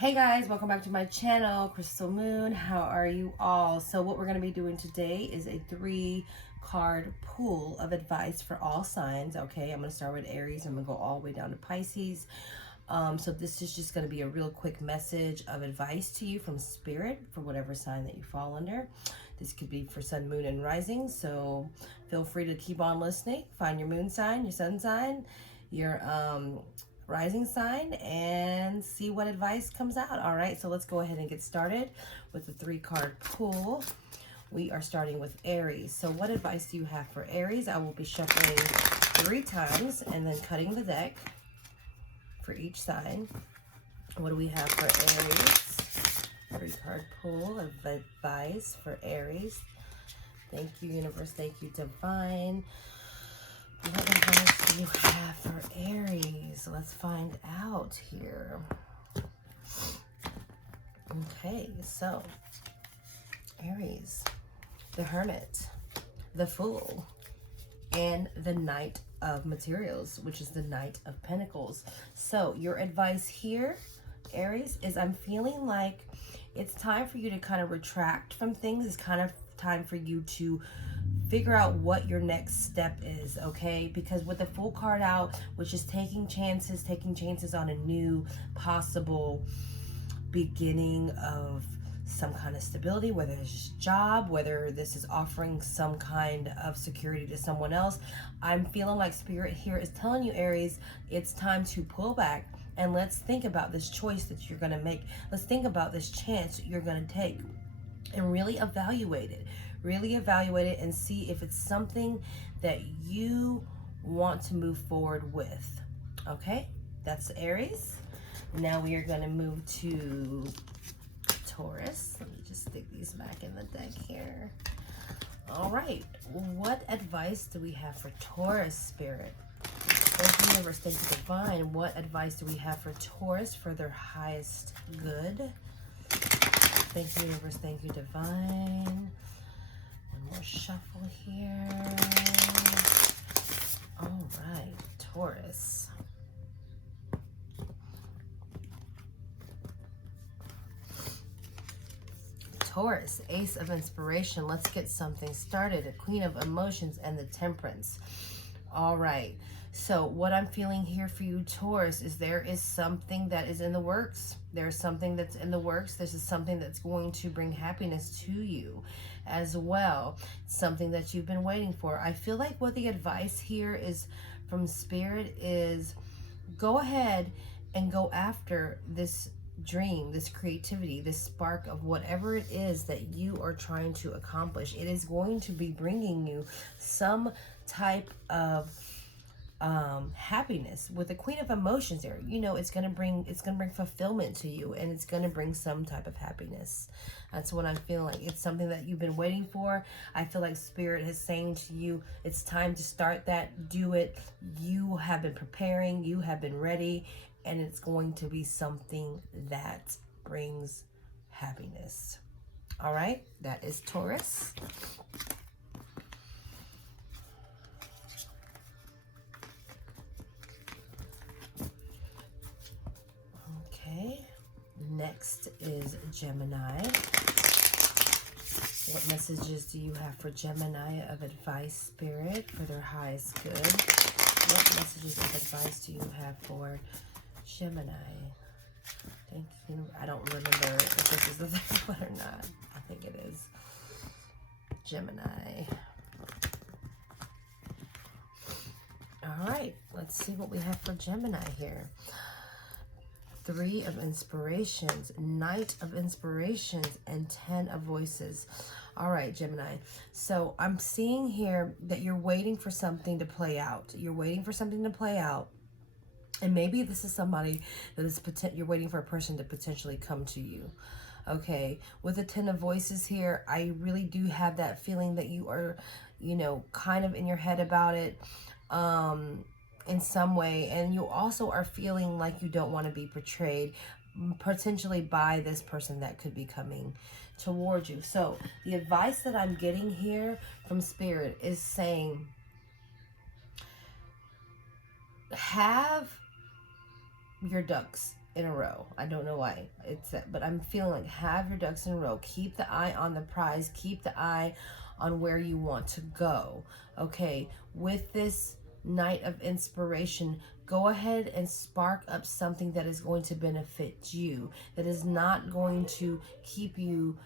Hey guys, welcome back to my channel, Crystal Moon. How are you all? So what we're going to be doing today is a 3-card pool of advice for all signs. Okay, I'm going to start with Aries. I'm going to go all the way down to Pisces. So this is just going to be a real quick message of advice to you from Spirit for whatever sign that you fall under. This could be for Sun, Moon, and Rising. So feel free to keep on listening. Find your moon sign, your sun sign, your rising sign, and see what advice comes out. All right, so let's go ahead and get started with the 3-card pool. We are starting with Aries. So what advice do you have for Aries? I will be shuffling 3 times and then cutting the deck for each sign. What do we have for Aries? 3-card pool of advice for Aries. Thank you, universe. Thank you, divine. What advice do you have for Aries? Let's find out here. Okay, so Aries, the Hermit, the Fool, and the Knight of Materials, which is the Knight of Pentacles. So your advice here, Aries, is I'm feeling like it's time for you to kind of retract from things. It's kind of time for you to figure out what your next step is, okay? Because with the Fool card out, which is taking chances on a new possible beginning of some kind of stability, whether it's job, whether this is offering some kind of security to someone else. I'm feeling like Spirit here is telling you, Aries, it's time to pull back and let's think about this choice that you're going to make. Let's think about this chance you're going to take and really evaluate it. Really evaluate it and see if it's something that you want to move forward with. Okay, that's Aries. Now we are going to move to Taurus. Let me just stick these back in the deck here. All right, what advice do we have for Taurus, Spirit? Thank you, universe. Thank you, divine. What advice do we have for Taurus for their highest good? Thank you, universe. Thank you, divine. One more shuffle here. All right, Taurus. Taurus, Ace of Inspiration. Let's get something started. The Queen of Emotions and the Temperance. All right. So what I'm feeling here for you, Taurus, is there is something that is in the works. There's something that's in the works. This is something that's going to bring happiness to you as well. Something that you've been waiting for. I feel like what the advice here is from Spirit is go ahead and go after this dream, this creativity, this spark of whatever it is that you are trying to accomplish. It is going to be bringing you some type of happiness. With the Queen of Emotions there, you know, it's gonna bring fulfillment to you, and it's gonna bring some type of happiness. That's what I'm feeling like. It's something that you've been waiting for. I feel like Spirit is saying to you, it's time to start that. Do it. You have been preparing, you have been ready, and it's going to be something that brings happiness. All right, that is Taurus. Okay, next is Gemini. What messages do you have for Gemini of advice, Spirit, for their highest good? What messages of advice do you have for Gemini? Thank you. I don't remember if this is the third one or not. I think it is. Gemini. All right, let's see what we have for Gemini here. 3 of Inspirations, Knight of Inspirations, and 10 of Voices. All right, Gemini. So I'm seeing here that you're waiting for something to play out. You're waiting for something to play out. And maybe this is somebody that is you're waiting for a person to potentially come to you. Okay, with the 10 of Voices here, I really do have that feeling that you are, you know, kind of in your head about it. In some way, and you also are feeling like you don't want to be portrayed potentially by this person that could be coming towards you. So the advice that I'm getting here from Spirit is saying have your ducks in a row. I don't know why it's that, but I'm feeling like have your ducks in a row. Keep the eye on the prize. Keep the eye on where you want to go. Okay, with this Night of Inspiration, go ahead and spark up something that is going to benefit you, that is not going to keep you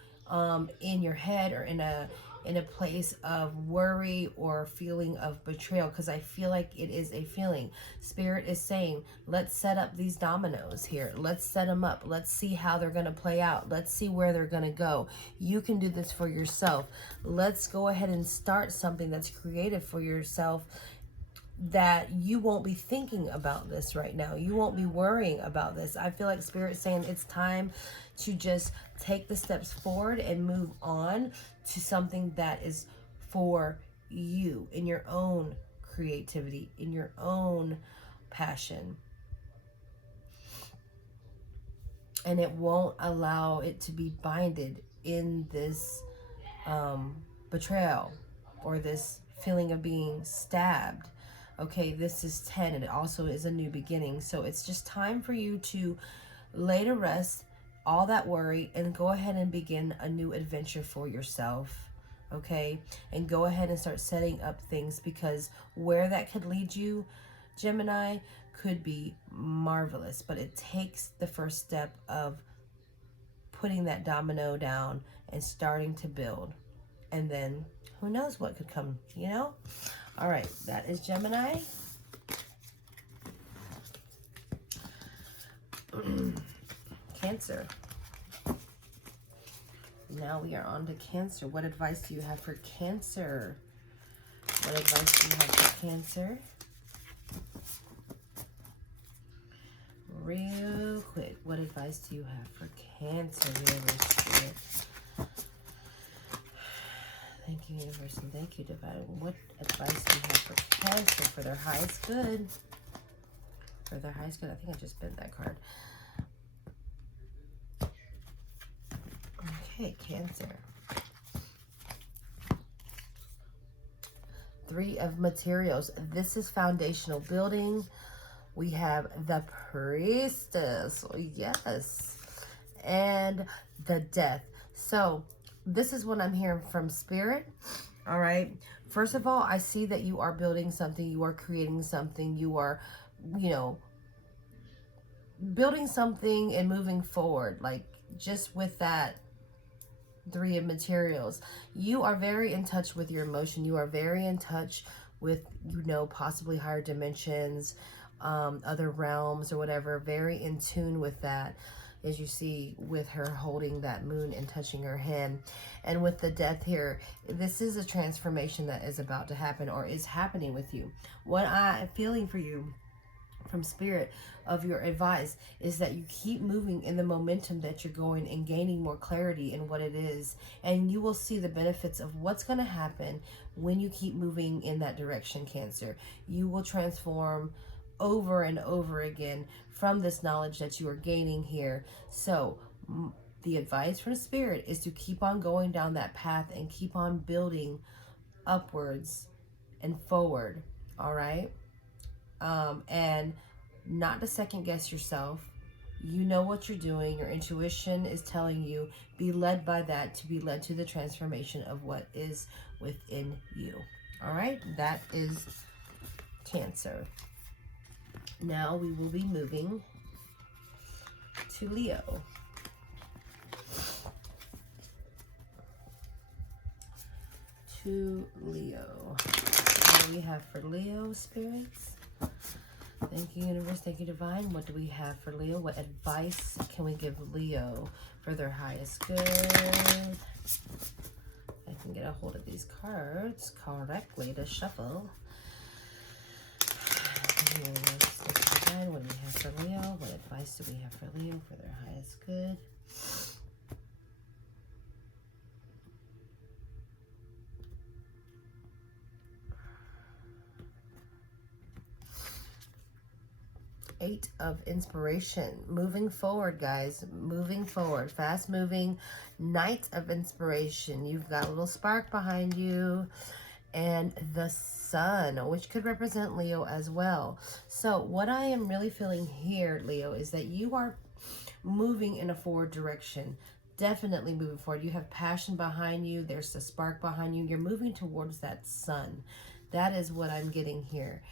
in your head or in a place of worry or feeling of betrayal, because I feel like it is a feeling. Spirit is saying, let's set up these dominoes here. Let's set them up. Let's see how they're going to play out. Let's see where they're going to go. You can do this for yourself. Let's go ahead and start something that's creative for yourself, that you won't be thinking about this right now. You won't be worrying about this. I feel like Spirit's saying it's time to just take the steps forward and move on to something that is for you, in your own creativity, in your own passion. And it won't allow it to be binded in this betrayal or this feeling of being stabbed. Okay, this is 10, and it also is a new beginning. So it's just time for you to lay to rest all that worry and go ahead and begin a new adventure for yourself. Okay, and go ahead and start setting up things, because where that could lead you, Gemini, could be marvelous. But it takes the first step of putting that domino down and starting to build. And then who knows what could come, you know? All right, that is Gemini. Cancer. Now we are on to Cancer. What advice do you have for Cancer? What advice do you have for Cancer? Real quick, what advice do you have for Cancer, Universe Spirit? Thank you, Universe, and thank you, Divine. What advice do you have for Cancer for their highest good? For their highest good. I think I just bent that card. Okay, Cancer. 3 of Materials. This is foundational building. We have the Priestess. Yes. And the Death. So this is what I'm hearing from Spirit. All right. First of all, I see that you are building something. You are creating something. You are, you know, building something and moving forward. Like, just with that 3 of Materials, you are very in touch with your emotion. You are very in touch with, you know, possibly higher dimensions, other realms or whatever. Very in tune with that, as you see with her holding that moon and touching her hand. And with the Death here, this is a transformation that is about to happen or is happening with you. What I'm feeling for you from Spirit of your advice is that you keep moving in the momentum that you're going and gaining more clarity in what it is, and you will see the benefits of what's going to happen when you keep moving in that direction, Cancer. You will transform over and over again from this knowledge that you are gaining here. So the advice from Spirit is to keep on going down that path and keep on building upwards and forward. All right. And not to second guess yourself. You know what you're doing. Your intuition is telling you, be led by that, to be led to the transformation of what is within you. All right, that is Cancer. Now we will be moving to Leo. What do we have for Leo, spirits? Thank you, Universe. Thank you, Divine. What do we have for Leo? What advice can we give Leo for their highest good? I can get a hold of these cards correctly to shuffle. Divine, what do we have for Leo? What advice do we have for Leo for their highest good? Eight of Inspiration. Moving forward, guys. Moving forward. Fast moving. Knight of Inspiration. You've got a little spark behind you. and the Sun, which could represent Leo as well. So what I am really feeling here, Leo, is that you are moving in a forward direction. Definitely moving forward. You have passion behind you. There's a spark behind you. You're moving towards that sun. That is what I'm getting here.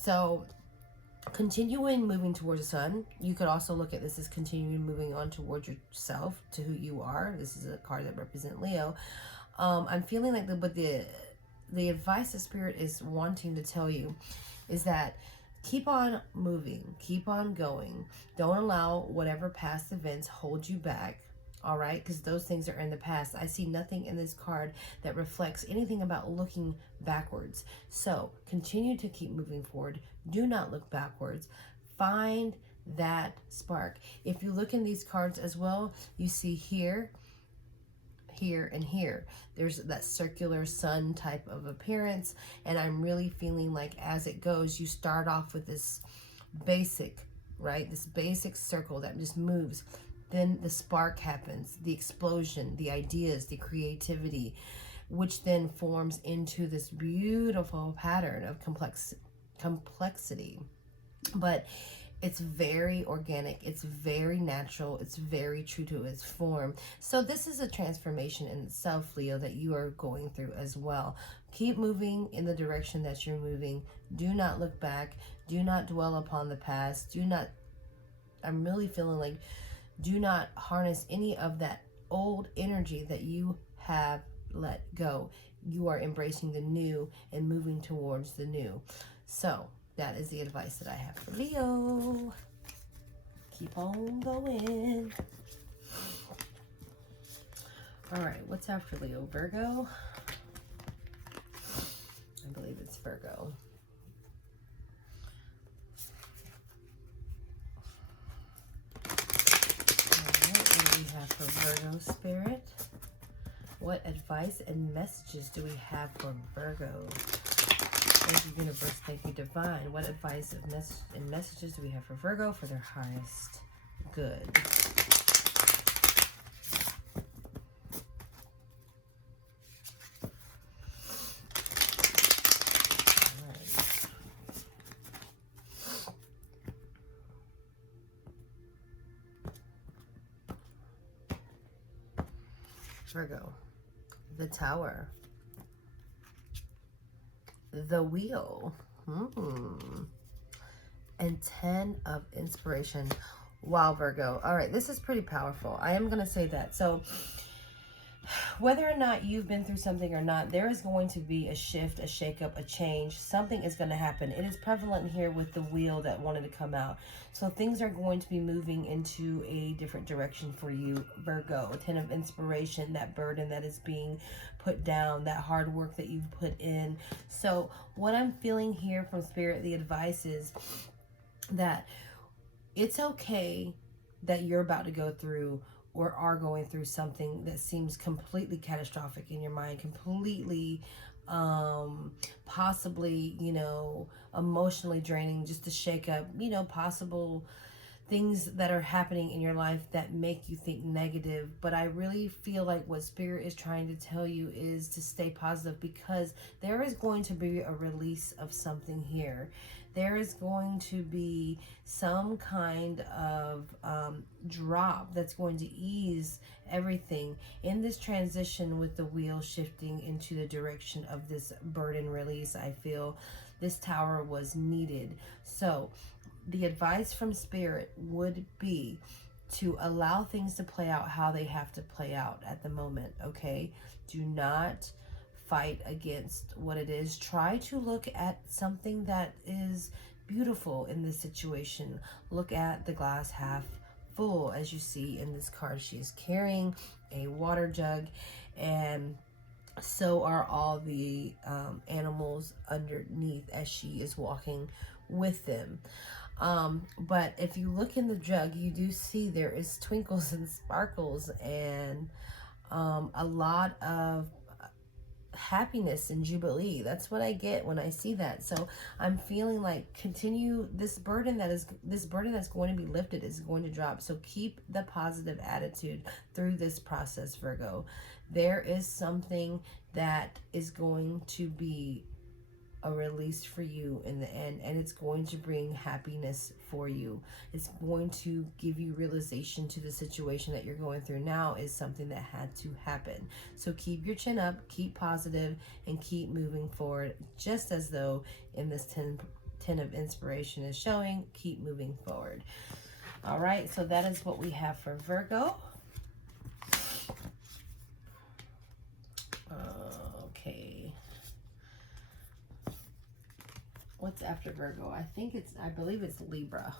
So continuing moving towards the sun. You could also look at this as continuing moving on towards yourself, to who you are. This is a card that represents Leo. I'm feeling like the advice the Spirit is wanting to tell you is that keep on moving, keep on going. Don't allow whatever past events hold you back, all right? Because those things are in the past. I see nothing in this card that reflects anything about looking backwards. So continue to keep moving forward. Do not look backwards. Find that spark. If you look in these cards as well, you see here, here, and here. There's that circular sun type of appearance, and I'm really feeling like as it goes, you start off with this basic, right? This basic circle that just moves. Then the spark happens, the explosion, the ideas, the creativity, which then forms into this beautiful pattern of complexity. But it's very organic, it's very natural, it's very true to its form. So this is a transformation in itself, Leo, that you are going through as well. Keep moving in the direction that you're moving. Do not look back. Do not dwell upon the past. I'm really feeling like, do not harness any of that old energy that you have let go. You are embracing the new and moving towards the new. So that is the advice that I have for Leo. Keep on going. All right, what's after Leo? Virgo? I believe it's Virgo. All right, what do we have for Virgo spirit? What advice and messages do we have for Virgo? Thank you, universe. Thank you, divine. What advice and messages do we have for Virgo for their highest good? All right. Virgo, the Tower. The Wheel, and 10 of Inspiration. Wow, Virgo. All right, this is pretty powerful. I am going to say that. So whether or not you've been through something or not, there is going to be a shift, a shakeup, a change. Something is going to happen. It is prevalent here with the wheel that wanted to come out. So things are going to be moving into a different direction for you, Virgo. 10 of Inspiration, that burden that is being put down, that hard work that you've put in. So what I'm feeling here from Spirit, the advice is that it's okay that you're about to go through or are going through something that seems completely catastrophic in your mind, completely possibly, emotionally draining, just to shake up, possible things that are happening in your life that make you think negative. But I really feel like what Spirit is trying to tell you is to stay positive, because there is going to be a release of something here. There is going to be some kind of drop that's going to ease everything in this transition with the wheel shifting into the direction of this burden release. I feel this Tower was needed. So the advice from Spirit would be to allow things to play out how they have to play out at the moment, okay? Do not fight against what it is. Try to look at something that is beautiful in this situation. Look at the glass half full. As you see in this card, she is carrying a water jug, and so are all the animals underneath as she is walking with them. But if you look in the jug, you do see there is twinkles and sparkles and a lot of happiness and jubilee. That's what I get when I see that. So I'm feeling like continue this burden that's going to be lifted is going to drop. So keep the positive attitude through this process, Virgo. There is something that is going to be a release for you in the end, and it's going to bring happiness for you. It's going to give you realization to the situation that you're going through now is something that had to happen. So keep your chin up, keep positive, and keep moving forward, just as though in this 10 of inspiration is showing. Keep moving forward. All right, so that is what we have for Virgo. Okay. What's after Virgo? I believe it's Libra.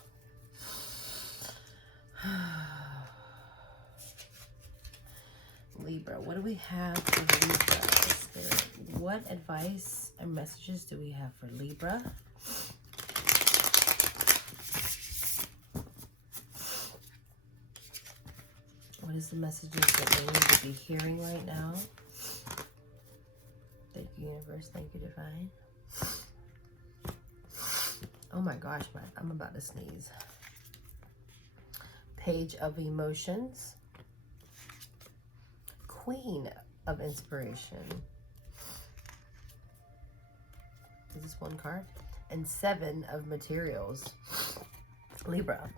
Libra. What do we have for Libra? Spirit? What advice and messages do we have for Libra? What is the messages that they need to be hearing right now? Thank you, universe. Thank you, divine. Oh my gosh, I'm about to sneeze. Page of Emotions. Queen of Inspiration. Is this one card? And 7 of Materials. Libra.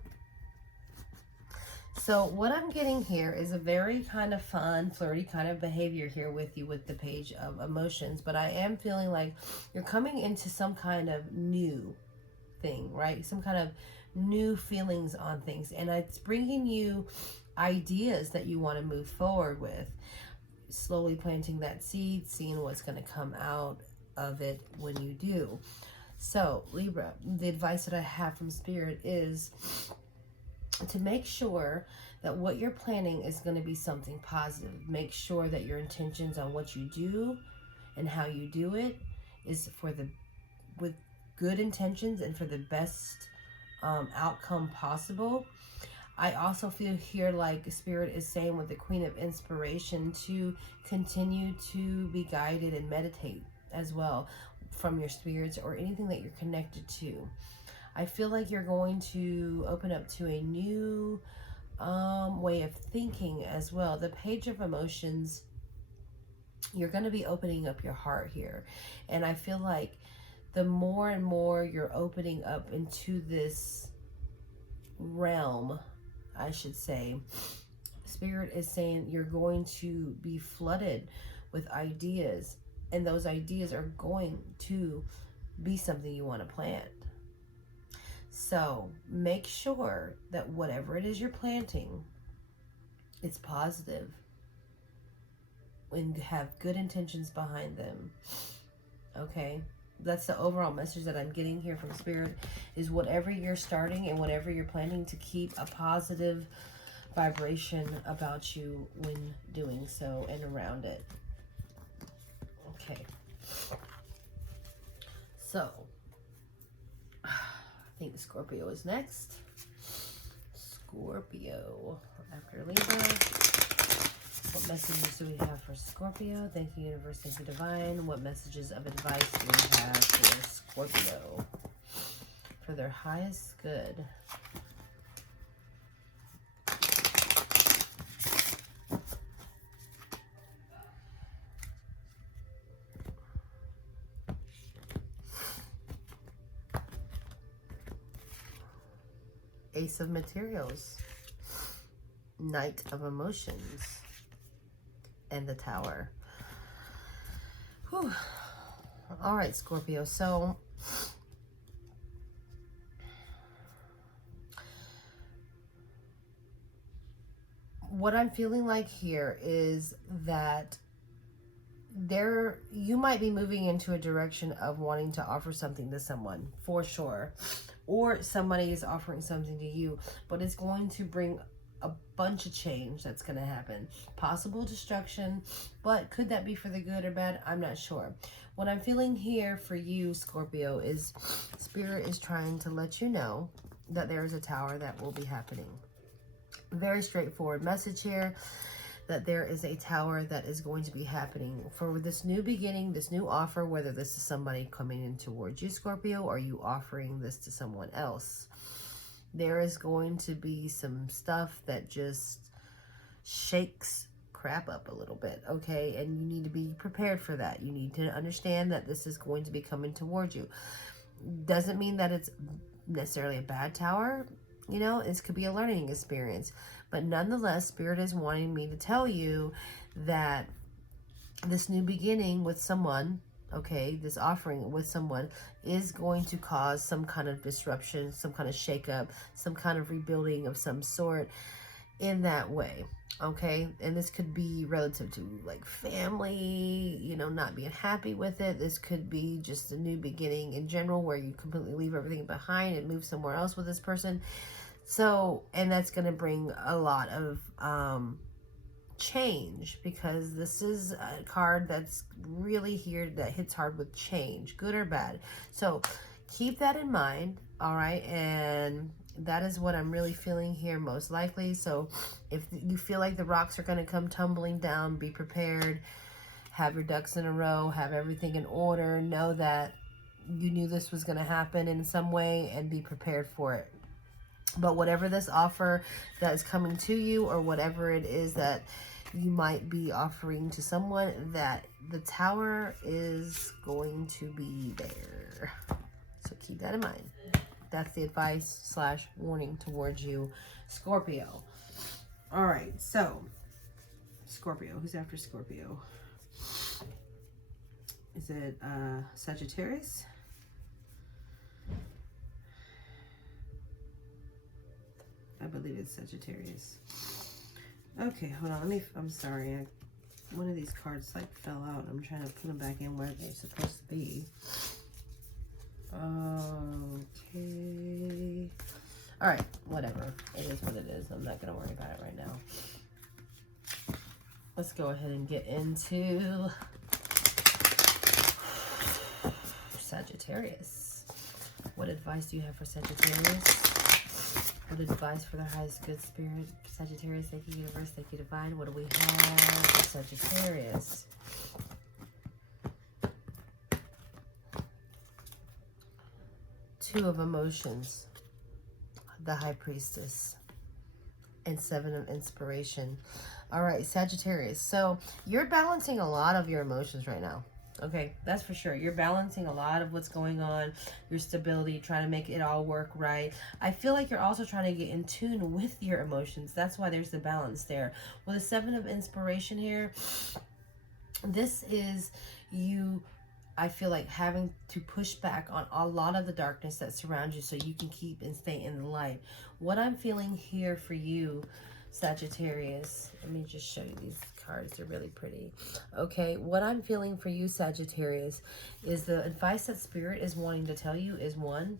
So what I'm getting here is a very kind of fun, flirty kind of behavior here with you with the Page of Emotions. But I am feeling like you're coming into some kind of new thing, right? Some kind of new feelings on things, and it's bringing you ideas that you want to move forward with, slowly planting that seed, seeing what's going to come out of it when you do. So Libra, the advice that I have from Spirit is to make sure that what you're planning is going to be something positive. Make sure that your intentions on what you do and how you do it is with good intentions and for the best outcome possible. I also feel here like Spirit is saying with the Queen of Inspiration to continue to be guided and meditate as well from your spirits or anything that you're connected to. I feel like you're going to open up to a new way of thinking as well. The Page of Emotions, you're going to be opening up your heart here. And I feel like the more and more you're opening up into this realm, I should say, Spirit is saying you're going to be flooded with ideas, and those ideas are going to be something you want to plant. So make sure that whatever it is you're planting, it's positive and have good intentions behind them. Okay? That's the overall message that I'm getting here from Spirit, is whatever you're starting and whatever you're planning, to keep a positive vibration about you when doing so and around it. Okay. So, I think Scorpio is next. Scorpio after Libra. What messages do we have for Scorpio? Thank you, universe. Thank you, divine. What messages of advice do we have for Scorpio for their highest good? Ace of Materials, Knight of Emotions, and the Tower. Whew. All right, Scorpio. So what I'm feeling like here is that you might be moving into a direction of wanting to offer something to someone, for sure, or somebody is offering something to you, but it's going to bring a bunch of change that's going to happen. Possible destruction, but could that be for the good or bad? I'm not sure. What I'm feeling here for you, Scorpio, is Spirit is trying to let you know that there is a tower that will be happening. Very straightforward message here. that there is a tower that is going to be happening for this new beginning, this new offer, whether this is somebody coming in towards you, Scorpio, or you offering this to someone else. There is going to be some stuff that just shakes crap up a little bit, okay? And you need to be prepared for that. You need to understand that this is going to be coming towards you. Doesn't mean that it's necessarily a bad tower. You know, this could be a learning experience. But nonetheless, Spirit is wanting me to tell you that this new beginning with someone, okay, this offering with someone is going to cause some kind of disruption, some kind of shakeup, some kind of rebuilding of some sort in that way, okay? And this could be relative to like family, you know, not being happy with it. This could be just a new beginning in general where you completely leave everything behind and move somewhere else with this person. So, and that's going to bring a lot of change, because this is a card that's really here that hits hard with change, good or bad. So keep that in mind, all right? And that is what I'm really feeling here most likely. So if you feel like the rocks are going to come tumbling down, be prepared, have your ducks in a row, have everything in order, know that you knew this was going to happen in some way and be prepared for it. But whatever this offer that is coming to you, or whatever it is that you might be offering to someone, that the tower is going to be there. So keep that in mind. That's the advice / warning towards you, Scorpio. All right, so Scorpio. Who's after Scorpio? Is it Sagittarius? I believe it's Sagittarius. Okay, hold on. I'm sorry. One of these cards like fell out. I'm trying to put them back in where they're supposed to be. Okay. All right, whatever. It is what it is. I'm not going to worry about it right now. Let's go ahead and get into Sagittarius. What advice do you have for Sagittarius? What advice for the highest good spirit? Sagittarius, thank you, universe, thank you, divine. What do we have for Sagittarius? Two of emotions, the high priestess, and 7 of inspiration. All right, Sagittarius. So you're balancing a lot of your emotions right now. Okay, that's for sure. You're balancing a lot of what's going on, your stability, trying to make it all work right. I feel like you're also trying to get in tune with your emotions. That's why there's the balance there. With the 7 of inspiration here, this is you, I feel like, having to push back on a lot of the darkness that surrounds you so you can keep and stay in the light. What I'm feeling here for you, Sagittarius, let me just show you these cards. They're really pretty. Okay, what I'm feeling for you, Sagittarius, is the advice that Spirit is wanting to tell you is, 1,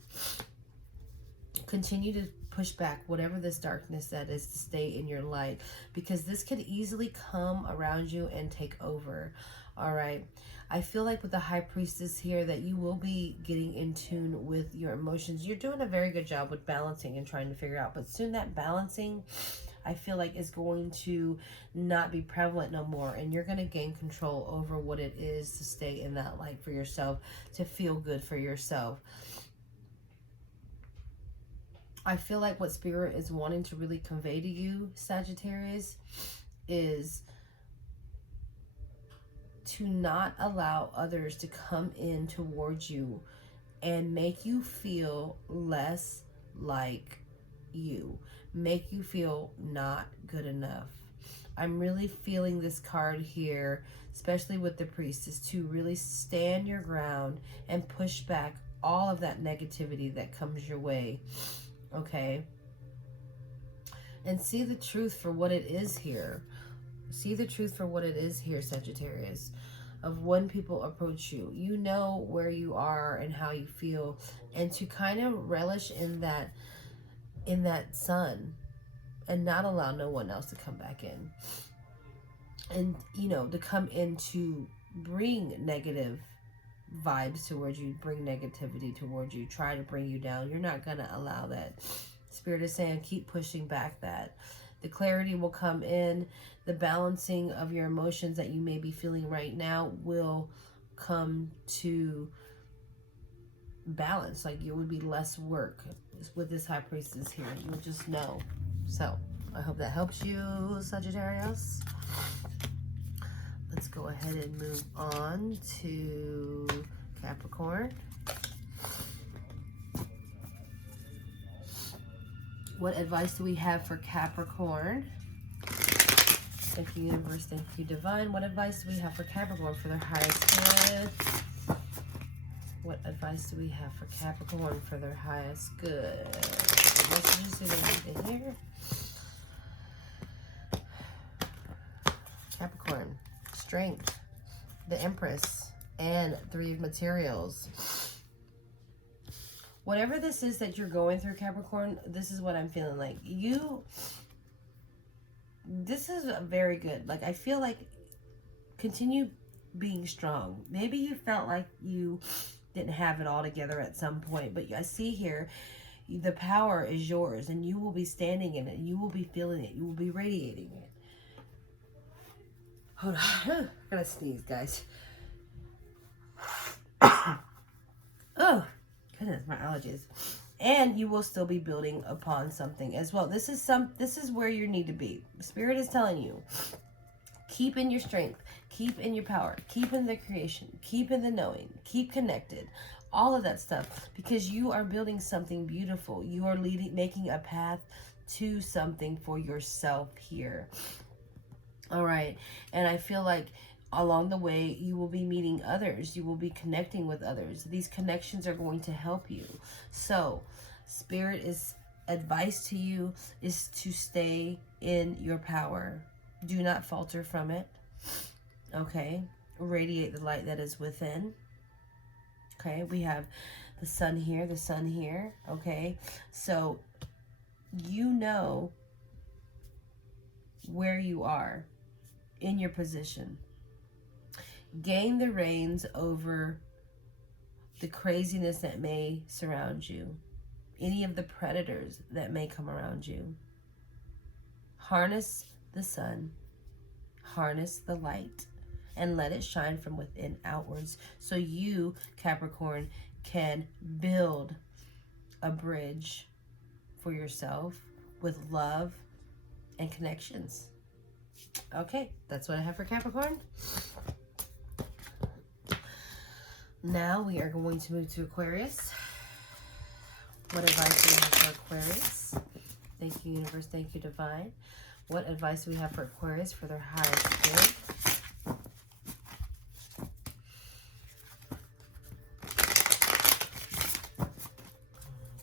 continue to push back whatever this darkness that is to stay in your light, because this could easily come around you and take over. All right, I feel like with the high priestess here that you will be getting in tune with your emotions. You're doing a very good job with balancing and trying to figure out, but soon that balancing, I feel like, is going to not be prevalent no more, and you're going to gain control over what it is to stay in that light for yourself, to feel good for yourself. I feel like what Spirit is wanting to really convey to you, Sagittarius, is to not allow others to come in towards you and make you feel less like you, make you feel not good enough. I'm really feeling this card here, especially with the priestess, to really stand your ground and push back all of that negativity that comes your way. Okay, and see the truth for what it is here. See the truth for what it is here, Sagittarius, of when people approach you. You know where you are and how you feel, and to kind of relish in that sun and not allow no one else to come back in. And, you know, to come in to bring negative vibes towards you, bring negativity towards you, try to bring you down. You're not going to allow that. Spirit is saying keep pushing back The clarity will come in. The balancing of your emotions that you may be feeling right now will come to balance. Like, it would be less work with this High Priestess here. You'll just know. So I hope that helps you, Sagittarius. Let's go ahead and move on to Capricorn. What advice do we have for Capricorn? Thank you, Universe. Thank you, Divine. What advice do we have for Capricorn for their highest good? What advice do we have for Capricorn for their highest good? What messages do they need to hear? Capricorn, strength, the Empress, and Three of Materials. Whatever this is that you're going through, Capricorn, this is what I'm feeling like. This is very good. Like, I feel like continue being strong. Maybe you felt like you didn't have it all together at some point, but I see here the power is yours and you will be standing in it. You will be feeling it. You will be radiating it. Hold on. I gotta sneeze, guys. Oh, goodness, my allergies. And you will still be building upon something as well. This is where you need to be. Spirit is telling you, keep in your strength, keep in your power, keep in the creation, keep in the knowing, keep connected, all of that stuff, because you are building something beautiful. You are making a path to something for yourself here. All right. And I feel like along the way, you will be meeting others. You will be connecting with others. These connections are going to help you. So, Spirit is advice to you is to stay in your power. Do not falter from it. Okay? Radiate the light that is within. Okay? We have the sun here, the sun here. Okay? So, you know where you are in your position. Gain the reins over the craziness that may surround you. Any of the predators that may come around you. Harness the sun. Harness the light. And let it shine from within outwards. So you, Capricorn, can build a bridge for yourself with love and connections. Okay, that's what I have for Capricorn. Now we are going to move to Aquarius. What advice do we have for Aquarius? Thank you, Universe. Thank you, Divine. What advice do we have for Aquarius for their highest good?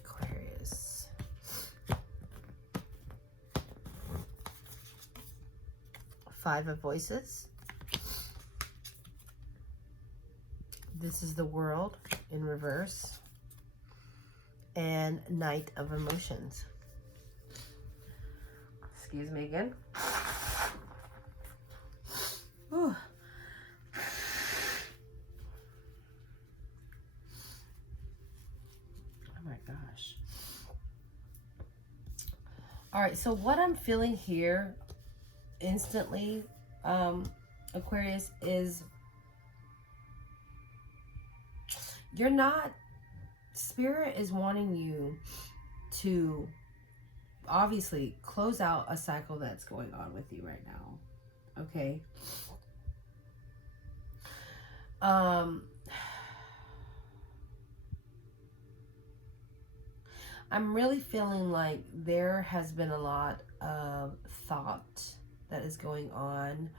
Aquarius. Five of Voices. This is the World in reverse. And Knight of Emotions. Excuse me again. Whew. Oh my gosh. All right, so what I'm feeling here instantly, Aquarius, is you're not, Spirit is wanting you to obviously close out a cycle that's going on with you right now. Okay. I'm really feeling like there has been a lot of thought that is going on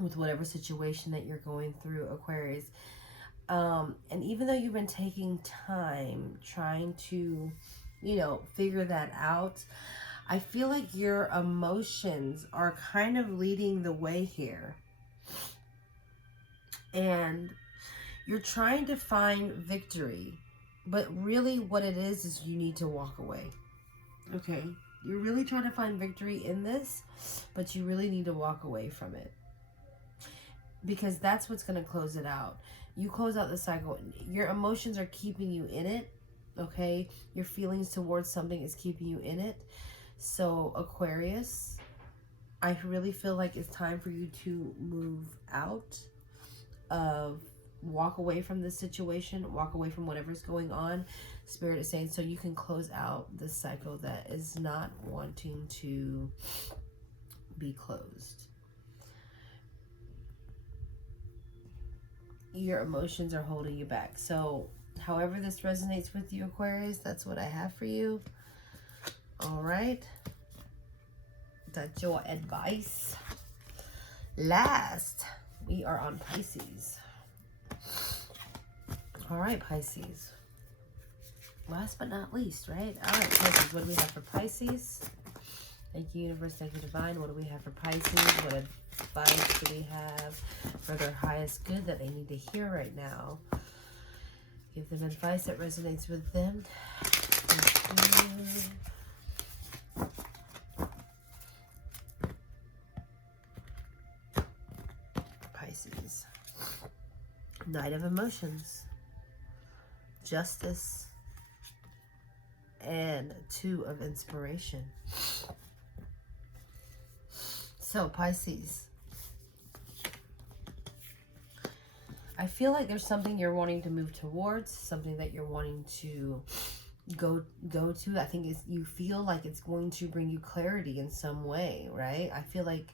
with whatever situation that you're going through, Aquarius. And even though you've been taking time trying to, figure that out, I feel like your emotions are kind of leading the way here. And you're trying to find victory, but really what it is you need to walk away. Okay? You're really trying to find victory in this, but you really need to walk away from it. Because that's what's going to close it out. You close out the cycle. Your emotions are keeping you in it, okay? Your feelings towards something is keeping you in it. So Aquarius, I really feel like it's time for you to move out of, walk away from this situation, walk away from whatever's going on. Spirit is saying so you can close out this cycle that is not wanting to be closed. Your emotions are holding you back. So however this resonates with you, Aquarius, that's what I have for you. All right. That's your advice. Last, we are on Pisces. All right, Pisces. Last but not least, right? All right, Pisces, what do we have for Pisces? Thank you, Universe. Thank you, Divine. What do we have for Pisces? What advice do we have for their highest good that they need to hear right now? Give them advice that resonates with them. Thank you. Pisces. Knight of Emotions. Justice. And Two of Inspiration. So Pisces, I feel like there's something you're wanting to move towards, something that you're wanting to go to. I think it's, you feel like it's going to bring you clarity in some way, right? I feel like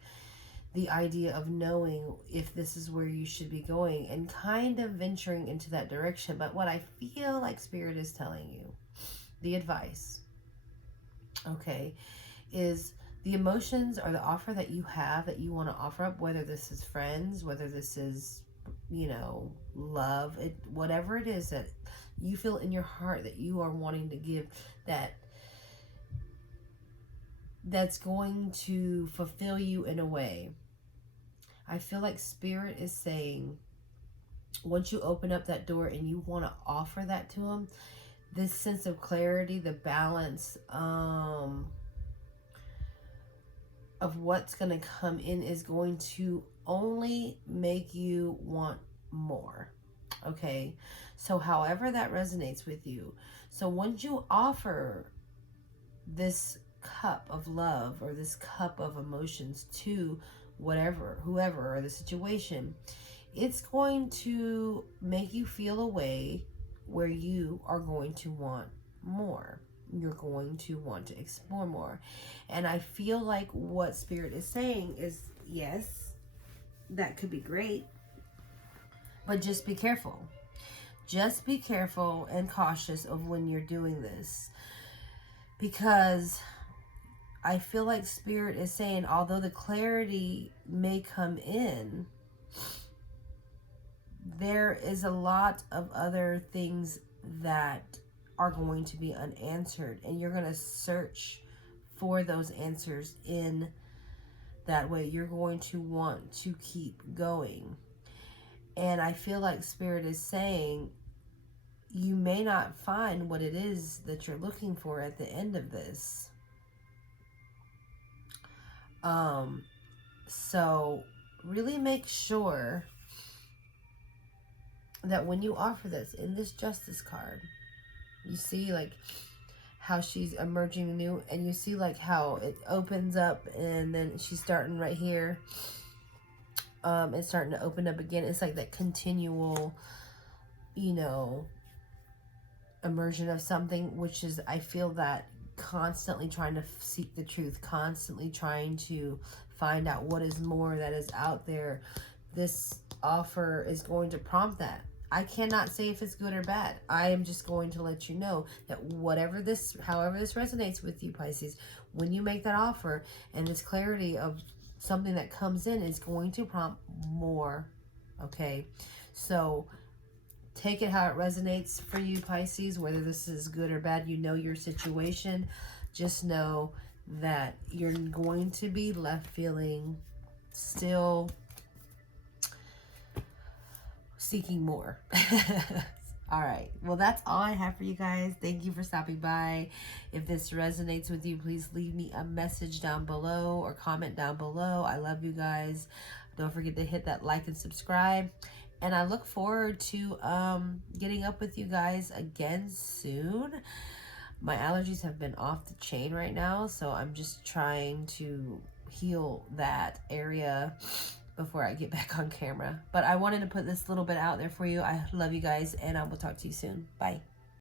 the idea of knowing if this is where you should be going and kind of venturing into that direction. But what I feel like Spirit is telling you, the advice, okay, is the emotions or the offer that you have that you want to offer up, whether this is friends, whether this is, you know, love, it, whatever it is that you feel in your heart that you are wanting to give, that's going to fulfill you in a way. I feel like Spirit is saying, once you open up that door and you want to offer that to them, this sense of clarity, the balance of what's going to come in is going to only make you want more. Okay, so however that resonates with you. So once you offer this cup of love or this cup of emotions to whatever, whoever, or the situation, it's going to make you feel a way where you are going to want more. You're going to want to explore more. And I feel like what Spirit is saying is, yes, that could be great, but just be careful. Just be careful and cautious of when you're doing this, because I feel like Spirit is saying, although the clarity may come in, there is a lot of other things that are going to be unanswered, and you're going to search for those answers in that way. You're going to want to keep going. And I feel like Spirit is saying you may not find what it is that you're looking for at the end of this. So really make sure that when you offer this, in this Justice card, you see like how she's emerging new, and you see like how it opens up and then she's starting right here. It's starting to open up again. It's like that continual, you know, immersion of something, which is, I feel that constantly trying to seek the truth, constantly trying to find out what is more that is out there. This offer is going to prompt that. I cannot say if it's good or bad. I am just going to let you know that however this resonates with you, Pisces, when you make that offer and this clarity of something that comes in is going to prompt more. Okay, so take it how it resonates for you, Pisces, whether this is good or bad. You know your situation. Just know that you're going to be left feeling still seeking more. All right, well, that's all I have for you guys. Thank you for stopping by. If this resonates with you, please leave me a message down below or comment down below. I love you guys. Don't forget to hit that like and subscribe, and I look forward to getting up with you guys again soon. My allergies have been off the chain right now, so I'm just trying to heal that area before I get back on camera. But I wanted to put this little bit out there for you. I love you guys, and I will talk to you soon. Bye.